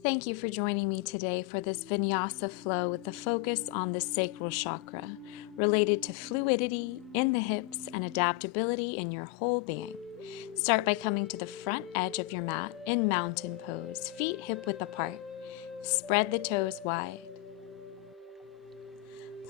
Thank you for joining me today for this Vinyasa flow with the focus on the Sacral Chakra, related to fluidity in the hips and adaptability in your whole being. Start by coming to the front edge of your mat in Mountain Pose, feet hip-width apart. Spread the toes wide.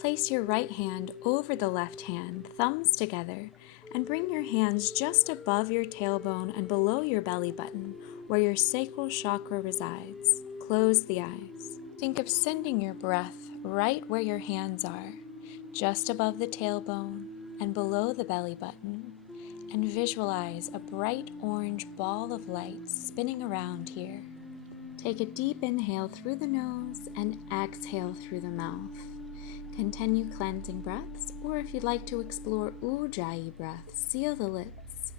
Place your right hand over the left hand, thumbs together, and bring your hands just above your tailbone and below your belly button, where your sacral chakra resides. Close the eyes. Think of sending your breath right where your hands are, just above the tailbone and below the belly button, and visualize a bright orange ball of light spinning around here. Take a deep inhale through the nose and exhale through the mouth. Continue cleansing breaths, or if you'd like to explore Ujjayi breath, seal the lips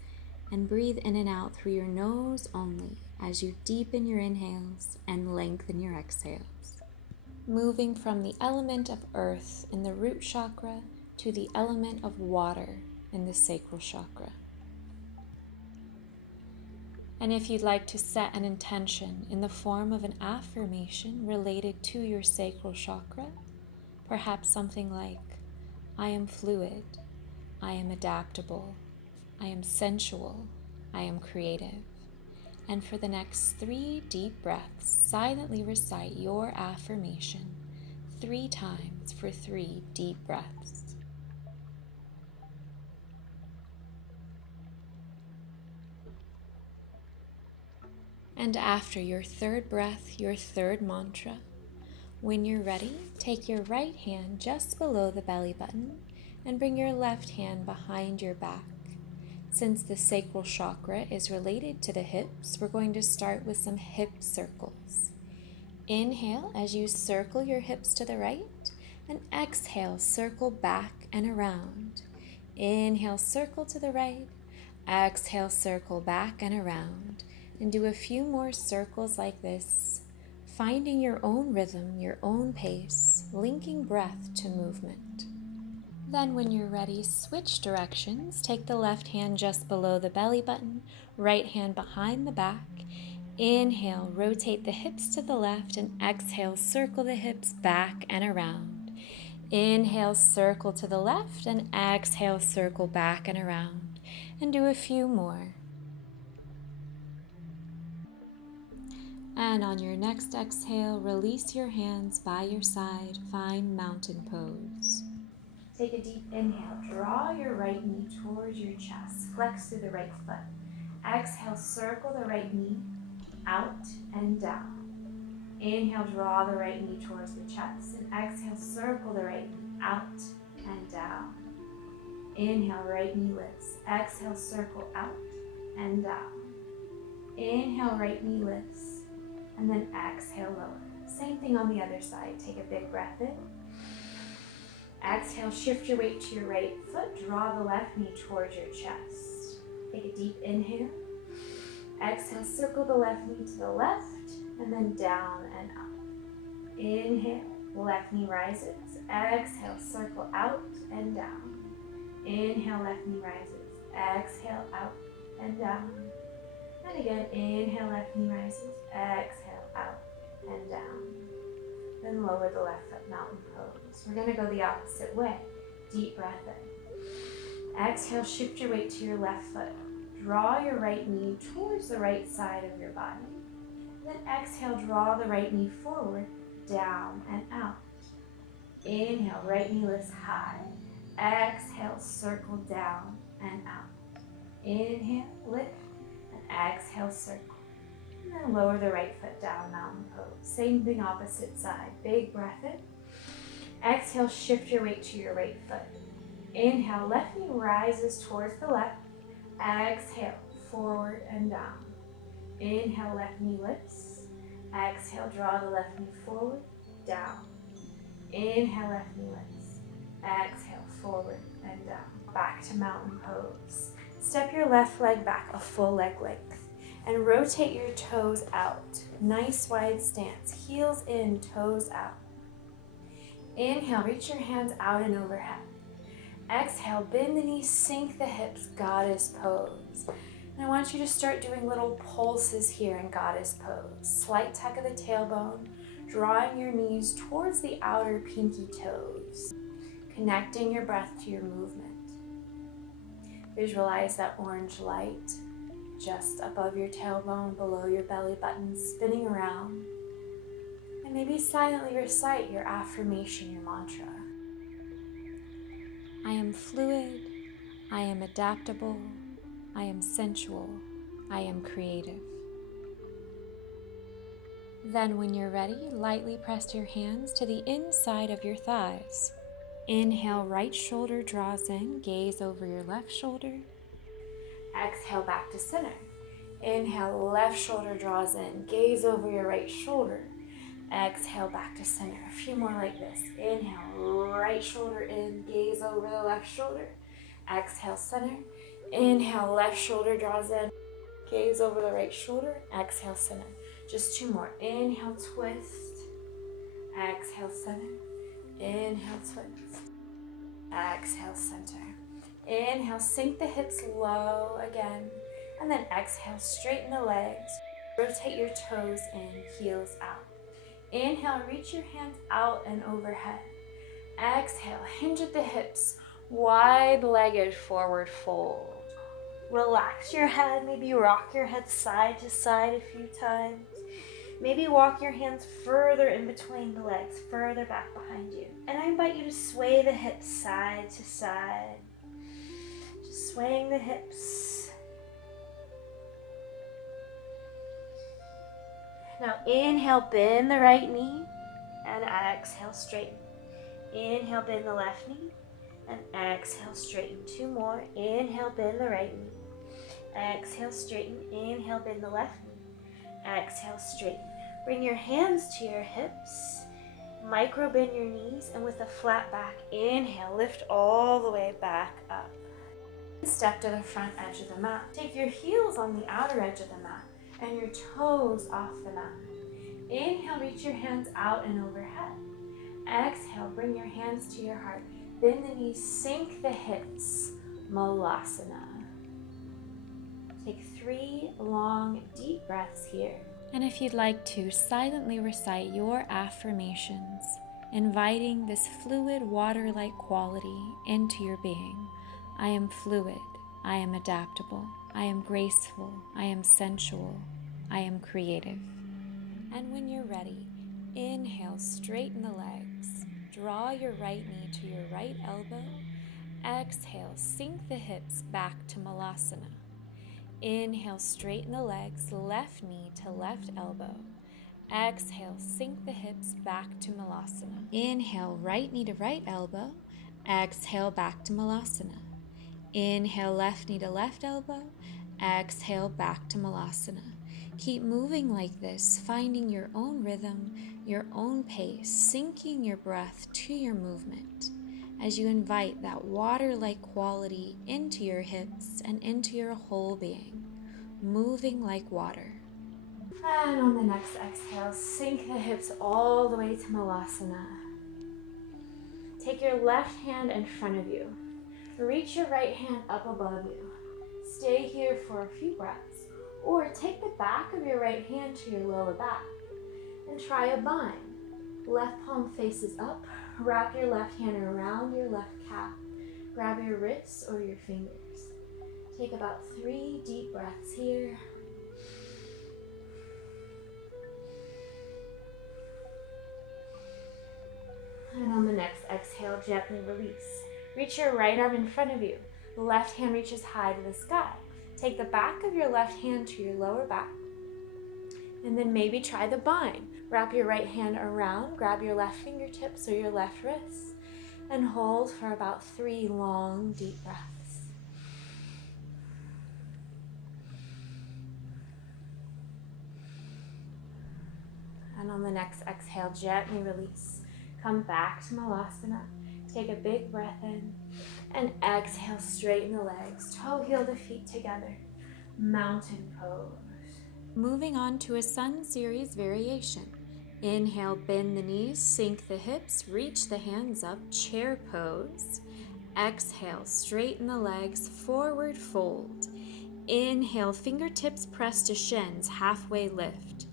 and breathe in and out through your nose only as you deepen your inhales and lengthen your exhales. Moving from the element of earth in the root chakra to the element of water in the sacral chakra. And if you'd like to set an intention in the form of an affirmation related to your sacral chakra, perhaps something like, I am fluid, I am adaptable, I am sensual, I am creative. And for the next 3 deep breaths, silently recite your affirmation 3 times for 3 deep breaths. And after your 3rd breath, your 3rd mantra, when you're ready, take your right hand just below the belly button and bring your left hand behind your back. Since the sacral chakra is related to the hips, we're going to start with some hip circles. Inhale as you circle your hips to the right, and exhale, circle back and around. Inhale, circle to the right, exhale, circle back and around. And do a few more circles like this, finding your own rhythm, your own pace, linking breath to movement. Then when you're ready, switch directions. Take the left hand just below the belly button, right hand behind the back. Inhale, rotate the hips to the left, and exhale, circle the hips back and around. Inhale, circle to the left, and exhale, circle back and around. And do a few more. And on your next exhale, release your hands by your side, find Mountain Pose. Take a deep inhale, draw your right knee towards your chest, flex through the right foot. Exhale, circle the right knee out and down. Inhale, draw the right knee towards the chest, and exhale, circle the right knee out and down. Inhale, right knee lifts. Exhale, circle out and down. Inhale, right knee lifts, and then exhale, lower. Same thing on the other side. Take a big breath in. Exhale, shift your weight to your right foot. Draw the left knee towards your chest. Take a deep inhale. Exhale, circle the left knee to the left, and then down and up. Inhale, left knee rises. Exhale, circle out and down. Inhale, left knee rises. Exhale, out and down. And again, inhale, left knee rises. Exhale, out and down. Then lower the left foot, Mountain Pose. We're going to go the opposite way. Deep breath in. Exhale, shift your weight to your left foot. Draw your right knee towards the right side of your body. Then exhale, draw the right knee forward, down and out. Inhale, right knee lifts high. Exhale, circle down and out. Inhale, lift, and exhale, circle. And then lower the right foot down, Mountain Pose. Same thing, opposite side. Big breath in. Exhale, shift your weight to your right foot. Inhale, left knee rises towards the left. Exhale, forward and down. Inhale, left knee lifts. Exhale, draw the left knee forward, down. Inhale, left knee lifts. Exhale, forward and down. Back to Mountain Pose. Step your left leg back a full leg length and rotate your toes out. Nice wide stance. Heels in, toes out. Inhale, reach your hands out and overhead. Exhale, bend the knees, sink the hips, Goddess Pose. And I want you to start doing little pulses here in Goddess Pose. Slight tuck of the tailbone, drawing your knees towards the outer pinky toes, connecting your breath to your movement. Visualize that orange light just above your tailbone, below your belly button, spinning around. And maybe silently recite your affirmation, your mantra. I am fluid, I am adaptable, I am sensual, I am creative. Then when you're ready, lightly press your hands to the inside of your thighs. Inhale, right shoulder draws in, gaze over your left shoulder. Exhale, back to center. Inhale, left shoulder draws in, gaze over your right shoulder. Exhale, back to center. A few more like this. Inhale, right shoulder in, gaze over the left shoulder. Exhale, center. Inhale, left shoulder draws in, gaze over the right shoulder. Exhale, center. Just two more. Inhale, twist. Exhale, center. Inhale, twist. Exhale, center. Inhale, sink the hips low again. And then exhale, straighten the legs. Rotate your toes in, heels out. Inhale, reach your hands out and overhead. Exhale, hinge at the hips. Wide-legged forward fold. Relax your head, maybe rock your head side to side a few times. Maybe walk your hands further in between the legs, further back behind you. And I invite you to sway the hips side to side. Just swaying the hips. Now inhale, bend the right knee, and exhale, straighten. Inhale, bend the left knee, and exhale, straighten. Two more. Inhale, bend the right knee. Exhale, straighten. Inhale, bend the left knee. Exhale, straighten. Bring your hands to your hips. Micro bend your knees, and with a flat back, inhale, lift all the way back up. Step to the front edge of the mat. Take your heels on the outer edge of the mat and your toes off the mat. Inhale, reach your hands out and overhead. Exhale, bring your hands to your heart. Bend the knees, sink the hips. Malasana. Take 3 long, deep breaths here. And if you'd like to, silently recite your affirmations, inviting this fluid, water-like quality into your being. I am fluid. I am adaptable. I am graceful. I am sensual. I am creative. And when you're ready, inhale, straighten the legs. Draw your right knee to your right elbow. Exhale, sink the hips back to Malasana. Inhale, straighten the legs, left knee to left elbow. Exhale, sink the hips back to Malasana. Inhale, right knee to right elbow. Exhale, back to Malasana. Inhale, left knee to left elbow. Exhale, back to Malasana. Keep moving like this, finding your own rhythm, your own pace, sinking your breath to your movement as you invite that water-like quality into your hips and into your whole being, moving like water. And on the next exhale, sink the hips all the way to Malasana. Take your left hand in front of you. Reach your right hand up above you. Stay here for a few breaths, or take the back of your right hand to your lower back and try a bind. Left palm faces up. Wrap your left hand around your left calf. Grab your wrists or your fingers. Take about 3 deep breaths here. And on the next exhale, gently release. Reach your right arm in front of you. The left hand reaches high to the sky. Take the back of your left hand to your lower back. And then maybe try the bind. Wrap your right hand around, grab your left fingertips or your left wrist, and hold for about 3 long, deep breaths. And on the next exhale, gently release. Come back to Malasana. Take a big breath in, and exhale, straighten the legs, toe heel the feet together, mountain pose. Moving on to a sun series variation. Inhale, bend the knees, sink the hips, reach the hands up, chair pose. Exhale, straighten the legs, forward fold. Inhale, fingertips press to shins, halfway lift.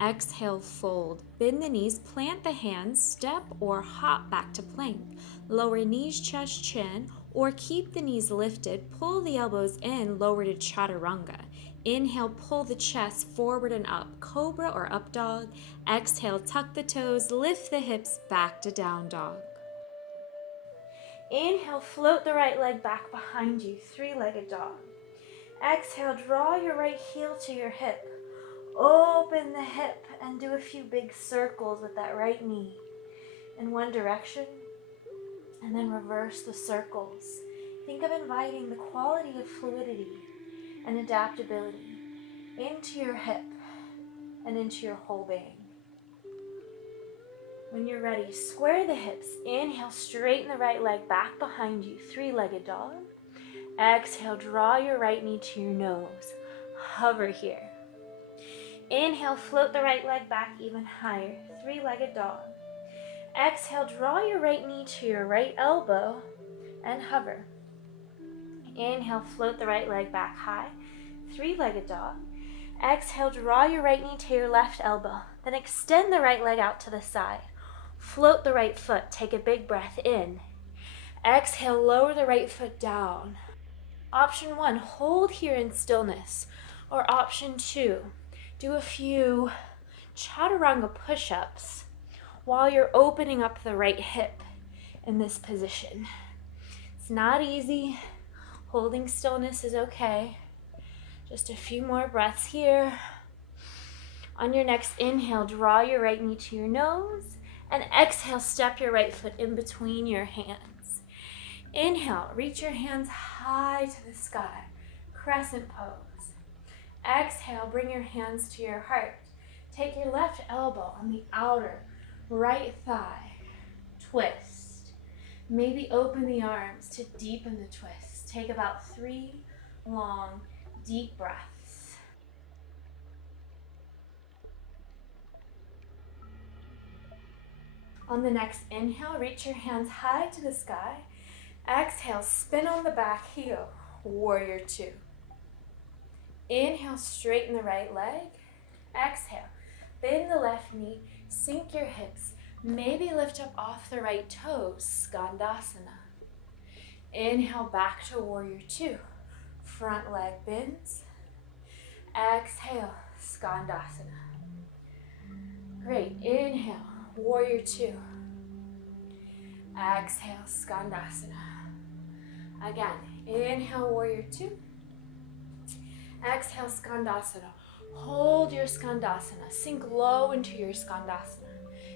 Exhale, fold. Bend the knees, plant the hands, step or hop back to plank. Lower knees, chest, chin, or keep the knees lifted. Pull the elbows in, lower to Chaturanga. Inhale, pull the chest forward and up, cobra or up dog. Exhale, tuck the toes, lift the hips back to down dog. Inhale, float the right leg back behind you, three-legged dog. Exhale, draw your right heel to your hip. Open the hip and do a few big circles with that right knee in one direction, and then reverse the circles. Think of inviting the quality of fluidity and adaptability into your hip and into your whole being. When you're ready, square the hips. Inhale, straighten the right leg back behind you, three-legged dog. Exhale, draw your right knee to your nose. Hover here. Inhale, float the right leg back even higher, three-legged dog. Exhale, draw your right knee to your right elbow and hover. Inhale, float the right leg back high, three-legged dog. Exhale, draw your right knee to your left elbow. Then extend the right leg out to the side. Float the right foot, take a big breath in. Exhale, lower the right foot down. Option 1, hold here in stillness. Or option 2, do a few Chaturanga push-ups while you're opening up the right hip in this position. It's not easy. Holding stillness is okay. Just a few more breaths here. On your next inhale, draw your right knee to your nose, and exhale, step your right foot in between your hands. Inhale, reach your hands high to the sky, Crescent Pose. Exhale, bring your hands to your heart. Take your left elbow on the outer right thigh. Twist. Maybe open the arms to deepen the twist. Take about 3 long, deep breaths. On the next inhale, reach your hands high to the sky. Exhale, spin on the back heel, warrior 2. Inhale, straighten the right leg. Exhale, bend the left knee, sink your hips, maybe lift up off the right toes, Skandasana. Inhale, back to warrior 2. Front leg bends. Exhale, Skandasana. Great, inhale, warrior 2. Exhale, Skandasana. Again, inhale, warrior 2. Exhale, Skandasana. Hold your Skandasana. Sink low into your Skandasana.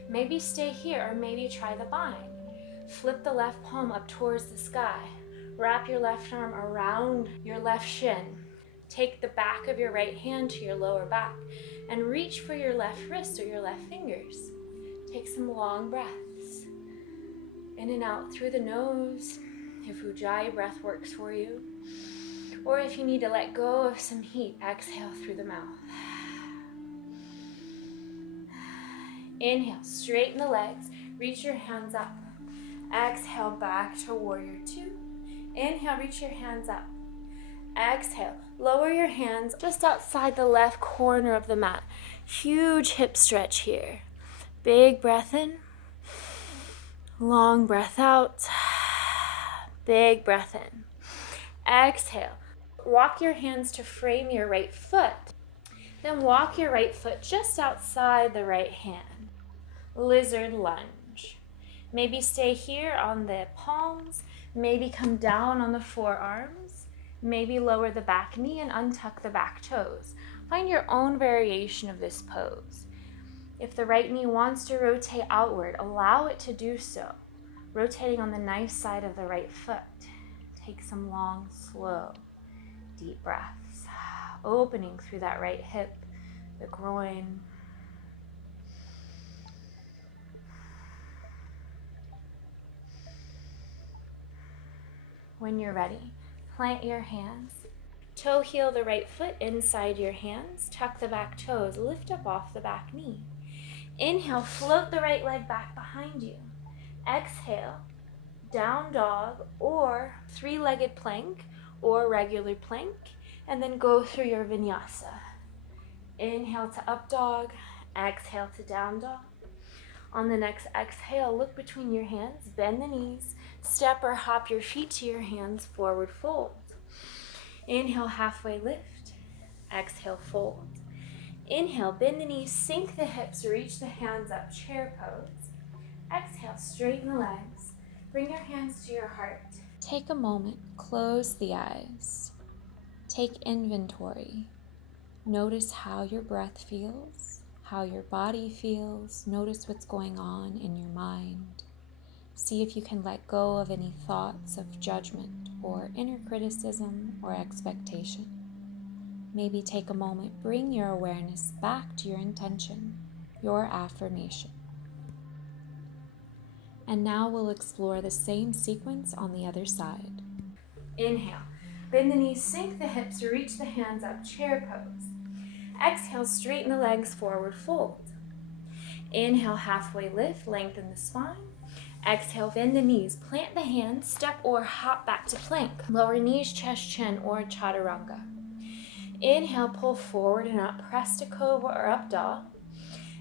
Maybe stay here or maybe try the bind. Flip the left palm up towards the sky. Wrap your left arm around your left shin. Take the back of your right hand to your lower back and reach for your left wrist or your left fingers. Take some long breaths. In and out through the nose, if Ujjayi breath works for you. Or if you need to let go of some heat, exhale through the mouth. Inhale, straighten the legs, reach your hands up. Exhale, back to warrior 2. Inhale, reach your hands up. Exhale, lower your hands just outside the left corner of the mat. Huge hip stretch here. Big breath in. Long breath out. Big breath in. Exhale. Walk your hands to frame your right foot. Then walk your right foot just outside the right hand. Lizard lunge. Maybe stay here on the palms. Maybe come down on the forearms. Maybe lower the back knee and untuck the back toes. Find your own variation of this pose. If the right knee wants to rotate outward, allow it to do so, rotating on the knife side of the right foot. Take some long, slow, deep breaths, opening through that right hip, the groin. When you're ready, plant your hands. Toe heel the right foot inside your hands. Tuck the back toes. Lift up off the back knee. Inhale, float the right leg back behind you. Exhale, down dog or three-legged plank or regular plank. And then go through your vinyasa. Inhale to up dog, exhale to down dog. On the next exhale, look between your hands, bend the knees, step or hop your feet to your hands, forward fold. Inhale, halfway lift, exhale, fold. Inhale, bend the knees, sink the hips, reach the hands up, chair pose. Exhale, straighten the legs, bring your hands to your heart. Take a moment, close the eyes. Take inventory. Notice how your breath feels, how your body feels. Notice what's going on in your mind. See if you can let go of any thoughts of judgment or inner criticism or expectation. Maybe take a moment, bring your awareness back to your intention, your affirmation. And now we'll explore the same sequence on the other side. Inhale, bend the knees, sink the hips, reach the hands up, chair pose. Exhale, straighten the legs, forward fold. Inhale, halfway lift, lengthen the spine. Exhale, bend the knees, plant the hands, step or hop back to plank. Lower knees, chest, chin, or Chaturanga. Inhale, pull forward and up, press to cobra or up dog.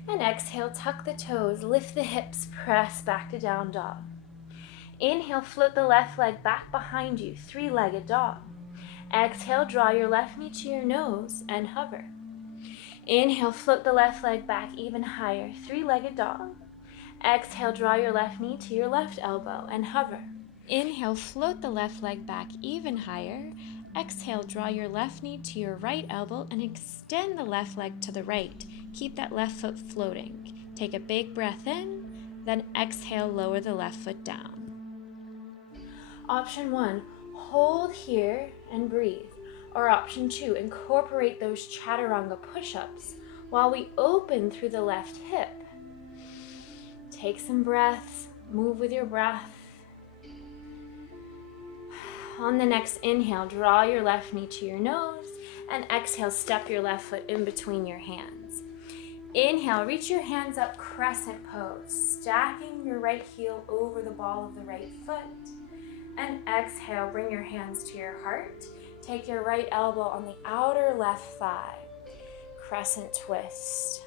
And exhale, tuck the toes, lift the hips, press back to down dog. Inhale, float the left leg back behind you, three-legged dog. Exhale, draw your left knee to your nose and hover. Inhale, float the left leg back even higher, three-legged dog. Exhale, draw your left knee to your left elbow and hover. Inhale, float the left leg back even higher. Exhale, draw your left knee to your right elbow and extend the left leg to the right. Keep that left foot floating. Take a big breath in, then exhale, lower the left foot down. Option 1, hold here and breathe. Or option 2, incorporate those Chaturanga push-ups while we open through the left hip. Take some breaths, move with your breath. On the next inhale, draw your left knee to your nose, and exhale, step your left foot in between your hands. Inhale, reach your hands up, Crescent Pose, stacking your right heel over the ball of the right foot. And exhale, bring your hands to your heart. Take your right elbow on the outer left thigh. Crescent Twist.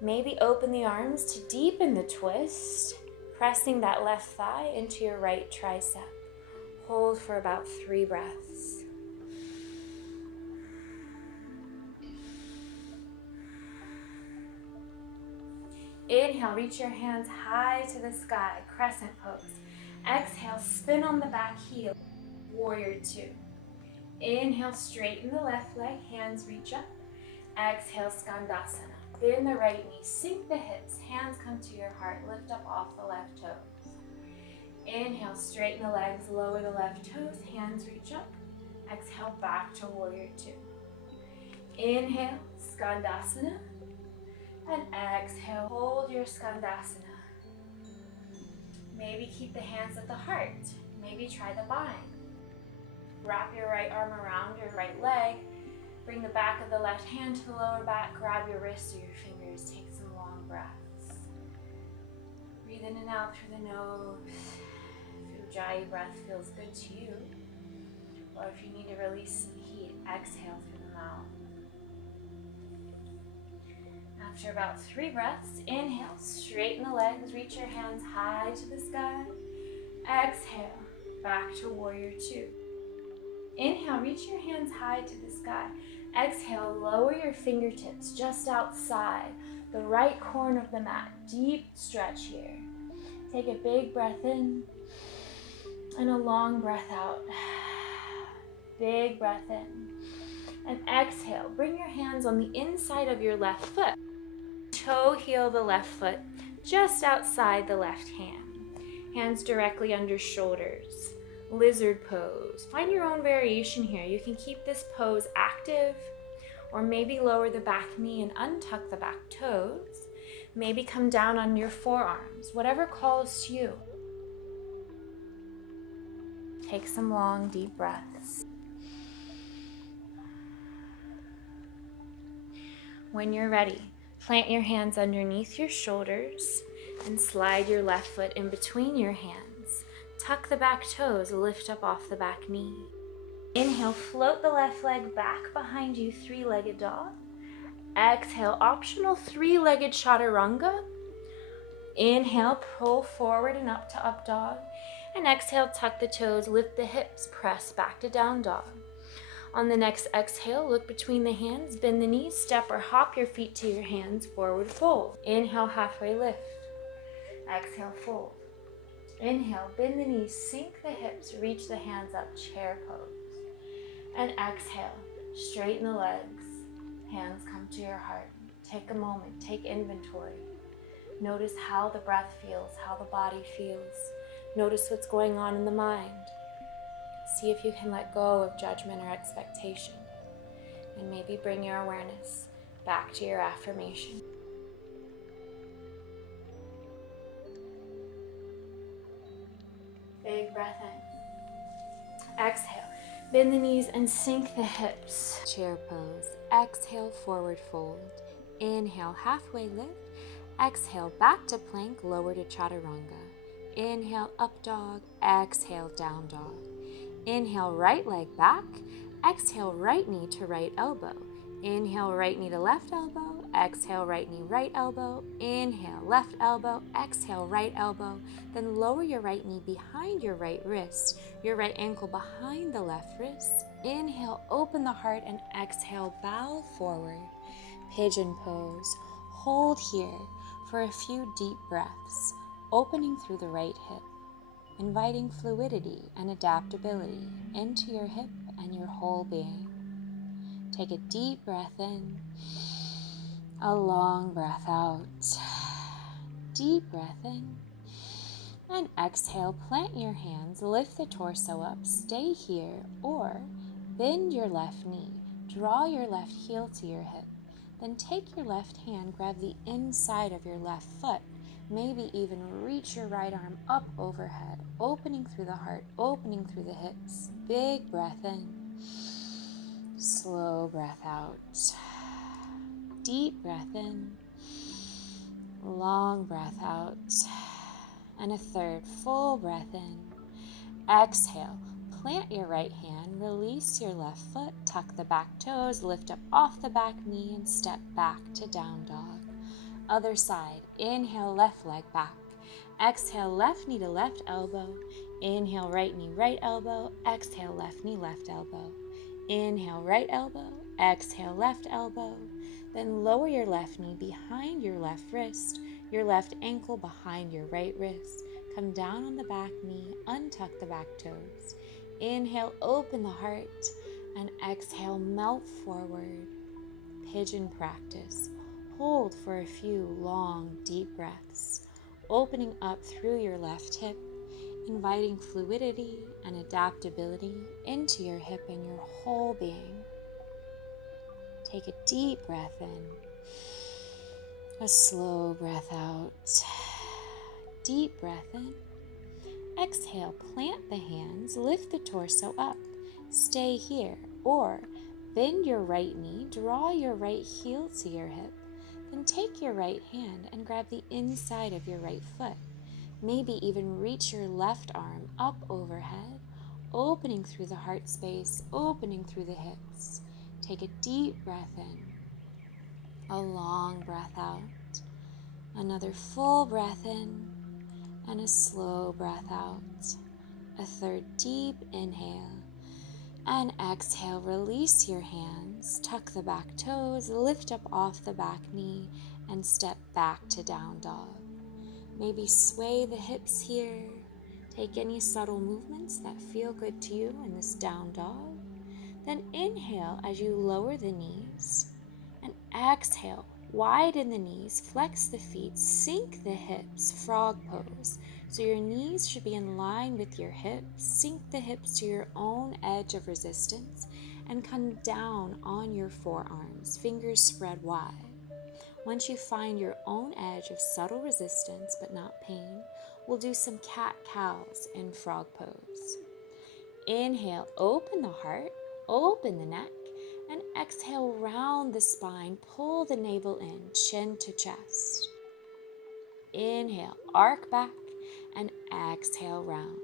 Maybe open the arms to deepen the twist, pressing that left thigh into your right tricep. Hold for about 3 breaths. Inhale, reach your hands high to the sky, Crescent Pose. Exhale, spin on the back heel, Warrior 2. Inhale, straighten the left leg, hands reach up. Exhale, Skandasana. Bend the right knee, sink the hips, hands come to your heart, lift up off the left toes. Inhale, straighten the legs, lower the left toes, hands reach up. Exhale, back to Warrior 2. Inhale, Skandasana. And exhale, hold your Skandasana. Maybe keep the hands at the heart. Maybe try the bind. Wrap your right arm around your right leg. Bring the back of the left hand to the lower back. Grab your wrists or your fingers. Take some long breaths. Breathe in and out through the nose. If Ujjayi breath feels good to you, or if you need to release some heat, exhale through the mouth. After about 3 breaths, inhale, straighten the legs, reach your hands high to the sky. Exhale, back to Warrior 2. Inhale, reach your hands high to the sky. Exhale, lower your fingertips just outside the right corner of the mat. Deep stretch here. Take a big breath in and a long breath out. Big breath in. And exhale, bring your hands on the inside of your left foot. Toe heel the left foot just outside the left hand. Hands directly under shoulders. Lizard pose. Find your own variation here. You can keep this pose active, or maybe lower the back knee and untuck the back toes. Maybe come down on your forearms. Whatever calls to you. Take some long, deep breaths. When you're ready, plant your hands underneath your shoulders and slide your left foot in between your hands. Tuck the back toes, lift up off the back knee. Inhale, float the left leg back behind you, three-legged dog. Exhale, optional three-legged chaturanga. Inhale, pull forward and up to up dog. And exhale, tuck the toes, lift the hips, press back to down dog. On the next exhale, look between the hands, bend the knees, step or hop your feet to your hands, forward fold. Inhale, halfway lift. Exhale, fold. Inhale, bend the knees, sink the hips, reach the hands up, chair pose. And exhale, straighten the legs, hands come to your heart. Take a moment, take inventory. Notice how the breath feels, how the body feels. Notice what's going on in the mind. See if you can let go of judgment or expectation. And maybe bring your awareness back to your affirmation. Big breath in. Exhale. Bend the knees and sink the hips. Chair pose. Exhale, forward fold. Inhale, halfway lift. Exhale, back to plank, lower to chaturanga. Inhale, up dog. Exhale, down dog. Inhale, right leg back. Exhale, right knee to right elbow. Inhale, right knee to left elbow. Exhale, right knee, right elbow. Inhale, left elbow. Exhale, right elbow. Then lower your right knee behind your right wrist. Your right ankle behind the left wrist. Inhale, open the heart, and exhale, bow forward. Pigeon pose. Hold here for a few deep breaths, opening through the right hip, inviting fluidity and adaptability into your hip and your whole being. Take a deep breath in, a long breath out. Deep breath in, and exhale, plant your hands, lift the torso up, stay here, or bend your left knee, draw your left heel to your hip. Then take your left hand, grab the inside of your left foot, maybe even reach your right arm up overhead, opening through the heart, opening through the hips. Big breath in, slow breath out. Deep breath in, long breath out. And a third full breath in. Exhale. Plant your right hand, release your left foot, tuck the back toes, lift up off the back knee, and step back to down dog. Other side. Inhale, left leg back. Exhale, left knee to left elbow. Inhale, right knee, right elbow. Exhale, left knee, left elbow. Inhale, right elbow. Exhale, left elbow. Then lower your left knee behind your left wrist, your left ankle behind your right wrist. Come down on the back knee, untuck the back toes. Inhale, open the heart, and exhale, melt forward. Pigeon practice. Hold for a few long, deep breaths, opening up through your left hip, inviting fluidity and adaptability into your hip and your whole being. Take a deep breath in, a slow breath out. Deep breath in. Exhale, plant the hands, lift the torso up, stay here, or bend your right knee, draw your right heel to your hip, then take your right hand and grab the inside of your right foot. Maybe even reach your left arm up overhead, opening through the heart space, opening through the hips. Take a deep breath in, a long breath out, another full breath in, and a slow breath out. A third deep inhale, and exhale, release your hands, tuck the back toes, lift up off the back knee, and step back to down dog. Maybe sway the hips here. Take any subtle movements that feel good to you in this down dog. Then inhale as you lower the knees, and exhale, widen the knees, flex the feet, sink the hips, frog pose. So your knees should be in line with your hips. Sink the hips to your own edge of resistance and come down on your forearms, fingers spread wide. Once you find your own edge of subtle resistance but not pain, we'll do some cat-cows in frog pose. Inhale, open the heart, open the neck, and exhale, round the spine, pull the navel in, chin to chest. Inhale, arc back, and exhale, round.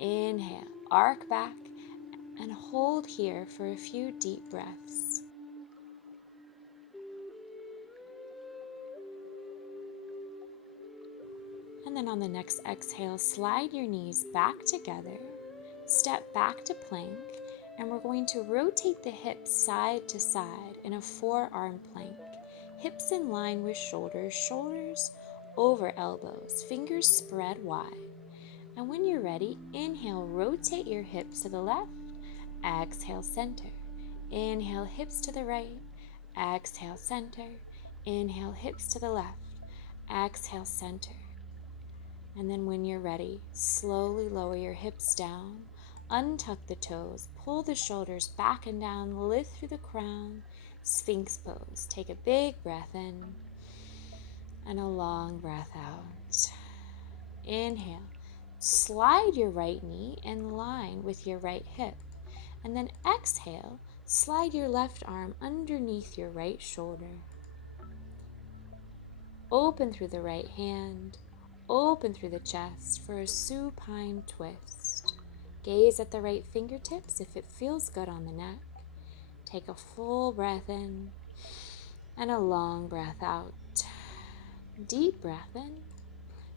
Inhale, arc back, and hold here for a few deep breaths. And then on the next exhale, slide your knees back together, step back to plank, and we're going to rotate the hips side to side in a forearm plank. Hips in line with shoulders, shoulders over elbows, fingers spread wide. And when you're ready, inhale, rotate your hips to the left, exhale, center. Inhale, hips to the right, exhale, center. Inhale, hips to the left, exhale, center. And then when you're ready, slowly lower your hips down, untuck the toes, pull the shoulders back and down, lift through the crown, Sphinx Pose. Take a big breath in and a long breath out. Inhale, slide your right knee in line with your right hip. And then exhale, slide your left arm underneath your right shoulder. Open through the right hand, open through the chest for a supine twist. Gaze at the right fingertips if it feels good on the neck. Take a full breath in and a long breath out. Deep breath in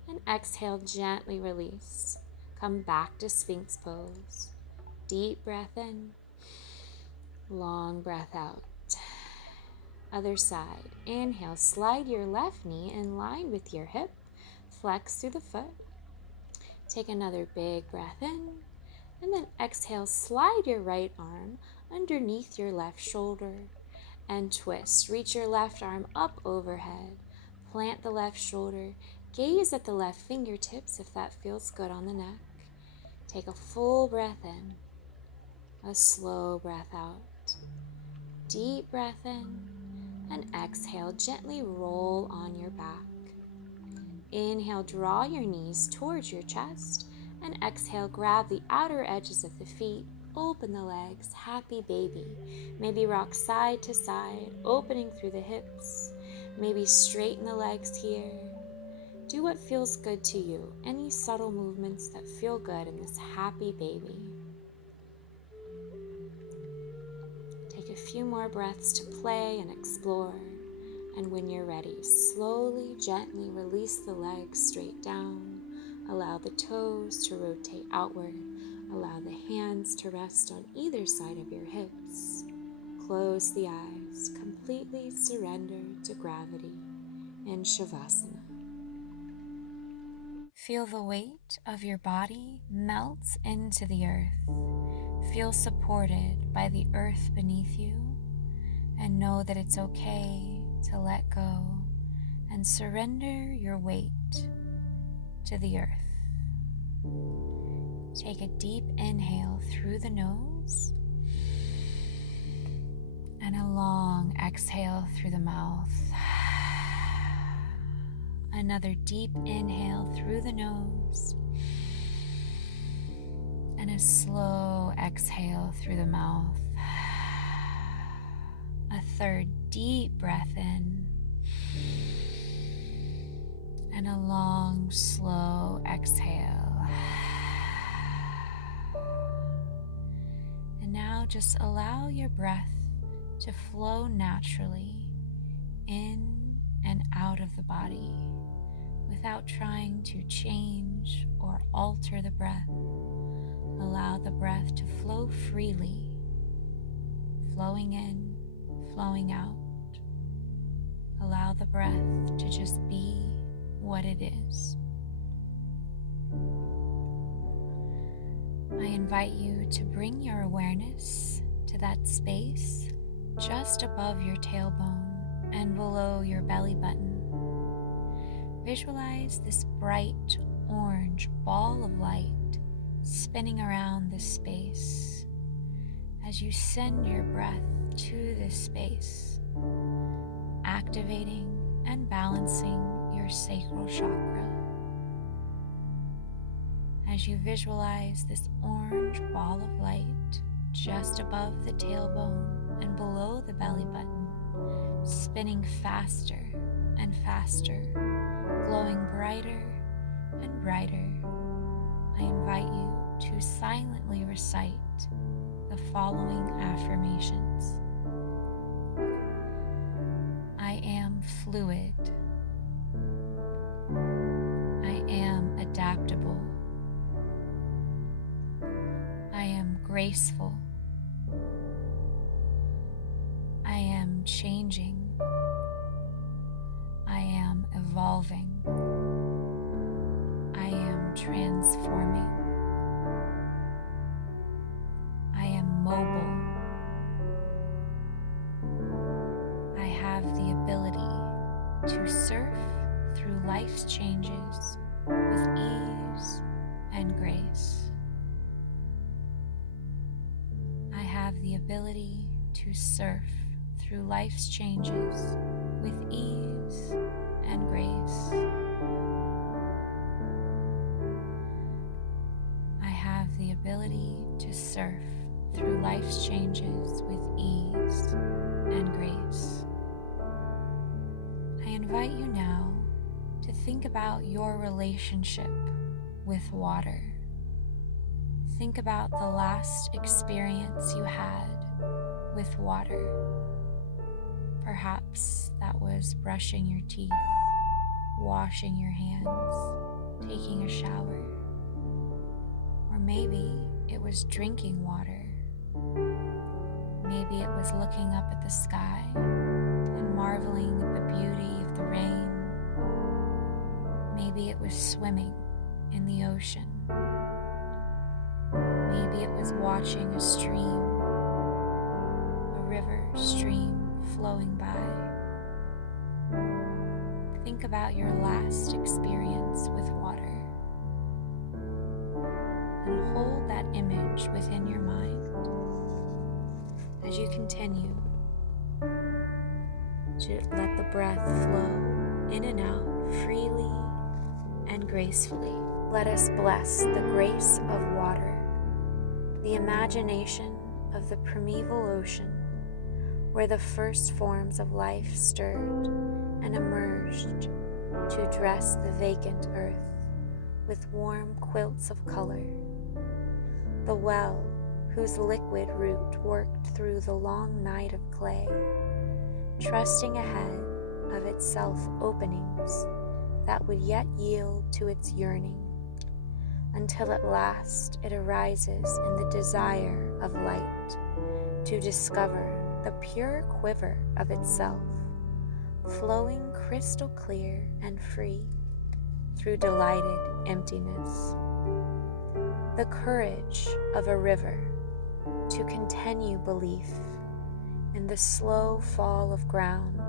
and exhale, gently release. Come back to Sphinx Pose. Deep breath in, long breath out. Other side. Inhale, slide your left knee in line with your hip. Flex through the foot. Take another big breath in. And then exhale, slide your right arm underneath your left shoulder and twist. Reach your left arm up overhead. Plant the left shoulder. Gaze at the left fingertips if that feels good on the neck. Take a full breath in. A slow breath out. Deep breath in. And exhale, gently roll on your back. Inhale, draw your knees towards your chest. And exhale, grab the outer edges of the feet. Open the legs, happy baby. Maybe rock side to side, opening through the hips. Maybe straighten the legs here. Do what feels good to you. Any subtle movements that feel good in this happy baby. Take a few more breaths to play and explore. And when you're ready, slowly, gently release the legs straight down. Allow the toes to rotate outward. Allow the hands to rest on either side of your hips. Close the eyes, completely surrender to gravity in Shavasana. Feel the weight of your body melt into the earth. Feel supported by the earth beneath you, and know that it's okay to let go and surrender your weight to the earth. Take a deep inhale through the nose and a long exhale through the mouth. Another deep inhale through the nose and a slow exhale through the mouth. A third deep breath in and a long, slow exhale. And now just allow your breath to flow naturally in and out of the body without trying to change or alter the breath. Allow the breath to flow freely, flowing in, flowing out. Allow the breath to just be what it is. I invite you to bring your awareness to that space just above your tailbone and below your belly button. Visualize this bright orange ball of light spinning around this space as you send your breath to this space, activating and balancing your sacral chakra. As you visualize this orange ball of light just above the tailbone and below the belly button, spinning faster and faster, glowing brighter and brighter, I invite you to silently recite the following affirmations. I am fluid. I am adaptable. I am graceful. I am changing. I am evolving. I am transforming. I am mobile. I have the ability to surf through life's changes with ease and grace. I have the ability to surf through life's changes with ease and grace. I have the ability to surf through life's changes with ease and grace. I invite you now to think about your relationship with water. Think about the last experience you had with water. Perhaps that was brushing your teeth, washing your hands, taking a shower. Or maybe it was drinking water. Maybe it was looking up at the sky and marveling at the beauty of the rain. Maybe it was swimming in the ocean. Maybe it was watching a stream, a river, stream flowing by. Think about your last experience with water and hold that image within your mind as you continue to let the breath flow in and out freely and gracefully. Let us bless the grace of water, the imagination of the primeval ocean, where the first forms of life stirred and emerged to dress the vacant earth with warm quilts of color. The well, whose liquid root worked through the long night of clay, trusting ahead of itself openings that would yet yield to its yearning, until at last it arises in the desire of light to discover the pure quiver of itself, flowing crystal clear and free through delighted emptiness. The courage of a river to continue belief in the slow fall of ground,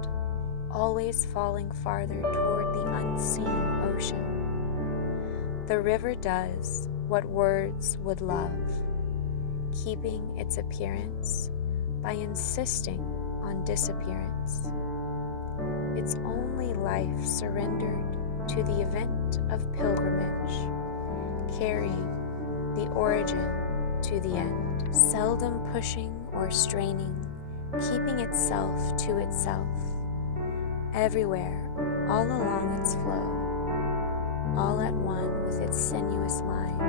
always falling farther toward the unseen ocean. The river does what words would love, keeping its appearance by insisting on disappearance. Its only life surrendered to the event of pilgrimage, carrying the origin to the end, seldom pushing or straining, keeping itself to itself, everywhere, all along its flow, all at one with its sinuous mind,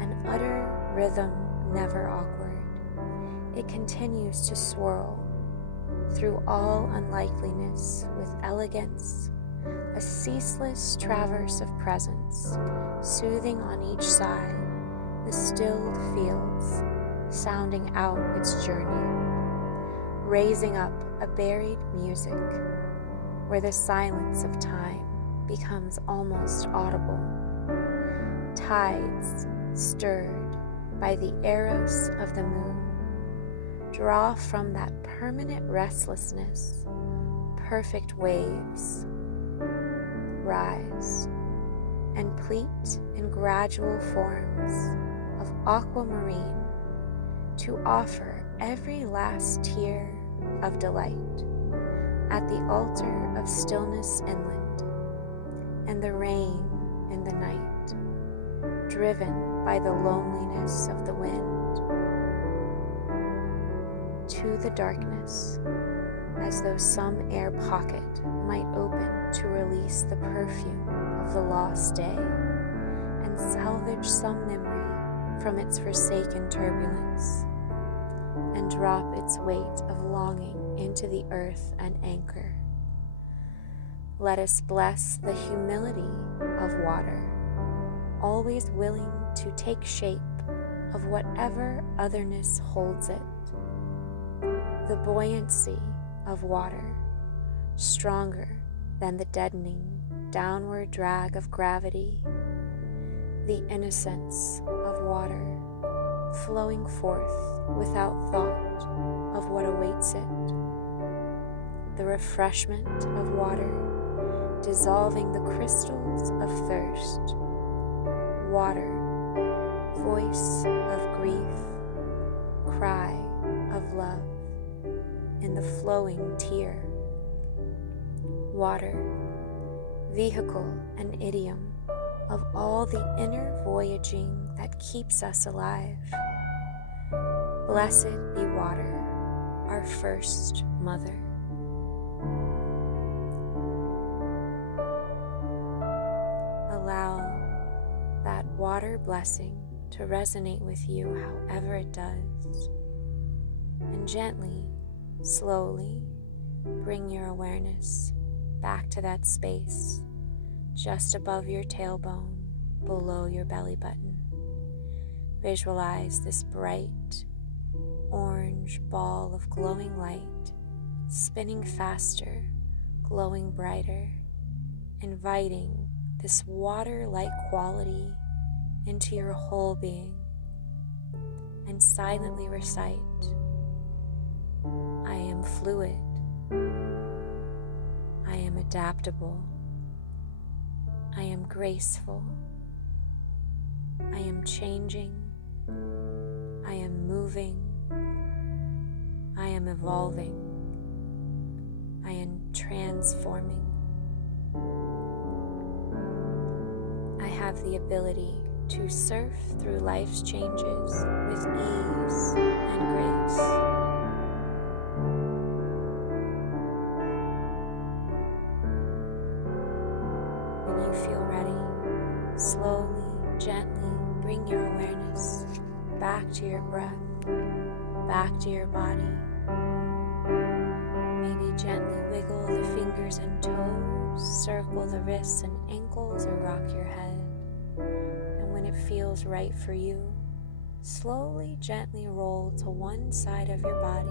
an utter rhythm never awkward. It continues to swirl through all unlikeliness with elegance, a ceaseless traverse of presence, soothing on each side the stilled fields, sounding out its journey, raising up a buried music where the silence of time becomes almost audible. Tides stirred by the eros of the moon draw from that permanent restlessness. Perfect waves rise and pleat in gradual forms of aquamarine to offer every last tear of delight at the altar of stillness inland, and the rain in the night, driven by the loneliness of the wind, to the darkness, as though some air pocket might open to release the perfume of the lost day and salvage some memory from its forsaken turbulence and drop its weight of longing into the earth and anchor. Let us bless the humility of water, always willing to take shape of whatever otherness holds it. The buoyancy of water, stronger than the deadening downward drag of gravity. The innocence of water, flowing forth without thought of what awaits it. The refreshment of water, dissolving the crystals of thirst. Water, voice of grief, cry of love in the flowing tear. Water, vehicle and idiom of all the inner voyaging that keeps us alive. Blessed be water, our first mother. Allow that water blessing to resonate with you however it does, and gently, slowly bring your awareness back to that space just above your tailbone, below your belly button. Visualize this bright orange ball of glowing light spinning faster, glowing brighter, inviting this water-like quality into your whole being, and silently recite, I am fluid, I am adaptable, I am graceful, I am changing, I am moving, I am evolving, I am transforming. I have the ability to surf through life's changes with ease and grace. When you feel ready, slowly, gently bring your awareness back to your breath, back to your body. Maybe gently wiggle the fingers and toes, circle the wrists and ankles, or rock your head. And when it feels right for you, slowly, gently roll to one side of your body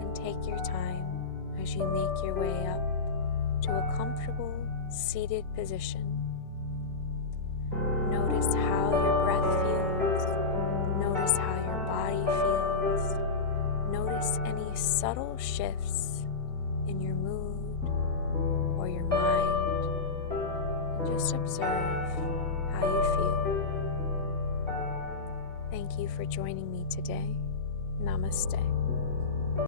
and take your time as you make your way up to a comfortable seated position. Notice how your breath feels. Notice how your body feels. Notice any subtle shifts in your mood or your mind, and just observe how you feel. Thank you for joining me today. Namaste.